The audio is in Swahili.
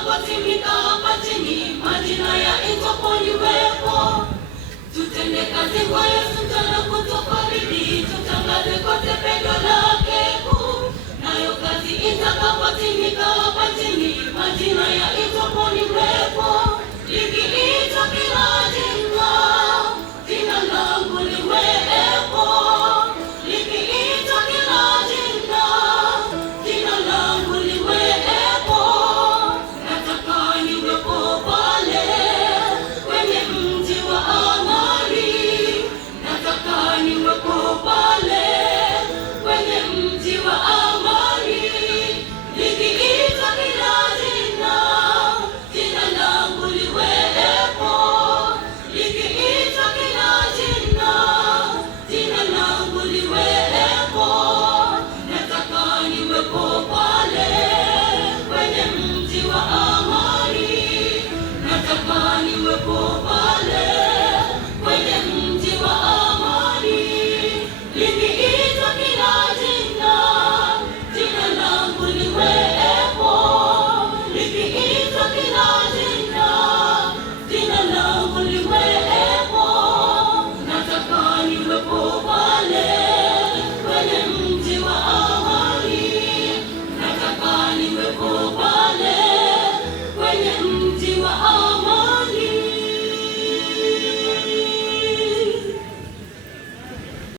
itakapotimika hapa chini, majina yaitwapo niwepo. Tutende kazi kwa Yesu mchana kutwa kwa bidii, tutangaze kote pendo lake kuu. Nayo kazi itakapotimika hapa chini, majina yaitwapo niwepo. Likiitwa kila jina, jina langu liwepo. Likiitwa kila jina, jina langu liwepo. Nataka niwepo pale kwenye mji wa amani. Nataka niwepo pale kwenye mji wa amani. Likiitwa kila jina, jina langu liwepo. Likiitwa kila jina, jina langu liwepo. Nataka niwepo pale kwenye mji wa amani. Nataka niwepo pale kwenye mji wa amani. Likiitwa kila